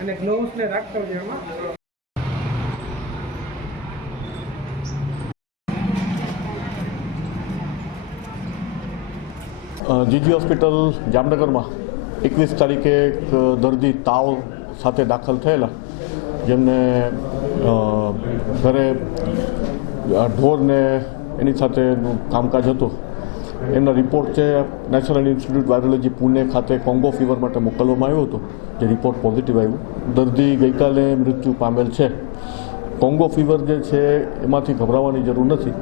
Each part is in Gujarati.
અને ગ્લોવ્સને રાખતા હોય એમાં. જીજી હોસ્પિટલ જામનગરમાં એકવીસ તારીખે એક દર્દી તાવ સાથે દાખલ થયેલા, જેમને ઘરે ઢોરને એની સાથે કામકાજ હતું. એમનો રિપોર્ટ છે નેશનલ ઇન્સ્ટિટ્યૂટ વાયરોલોજી પુણે ખાતે કોંગો ફીવર માટે મોકલવામાં આવ્યો હતો. જે રિપોર્ટ પોઝિટિવ આવ્યું. દર્દી ગઈકાલે મૃત્યુ પામેલ છે. કોંગો ફીવર જે છે, એમાંથી ગભરાવાની જરૂર નથી.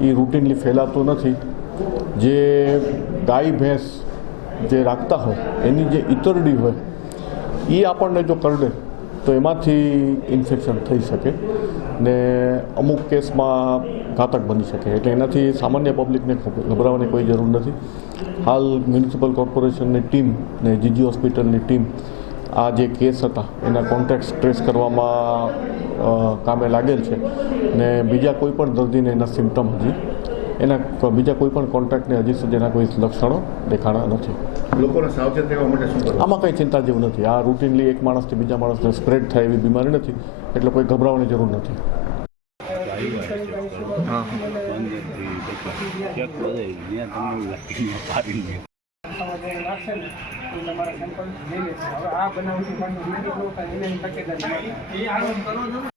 એ રૂટીનલી ફેલાતો નથી. જે ગાય ભેંસ જે રાખતા હોય, એની જે ઇતરડી હોય એ આપણને જો કરડે તો એમાંથી ઇન્ફેક્શન થઈ શકે ને અમુક કેસમાં ઘાતક બની શકે. એટલે એનાથી સામાન્ય પબ્લિકને ગભરાવાની કોઈ જરૂર નથી. હાલ મ્યુનિસિપલ કોર્પોરેશનની ટીમ ને જીજી હોસ્પિટલની ટીમ આ જે કેસ હતા, એના કોન્ટેક્ટ ટ્રેસ કરવામાં કામે લાગેલ છે. ને બીજા કોઈ પણ દર્દીને એના સિમ્ટમ હજી એના બીજા કોઈ પણ કોન્ટ્રાક્ટને હજી સુધી એના કોઈ લક્ષણો દેખાણા નથી. લોકોને સાવચેત રહેવા માટે શું આમાં કંઈ ચિંતા જેવું નથી. આ રૂટીનલી એક માણસથી બીજા માણસને સ્પ્રેડ થાય એવી બીમારી નથી એટલે કોઈ ગભરાવાની જરૂર નથી. તમારે રાખશે ને તો તમારા સેમ્પલ લઈ લેશે હવે આ બનાવથી પાછું મેડિકલ થાય એને તકેદારી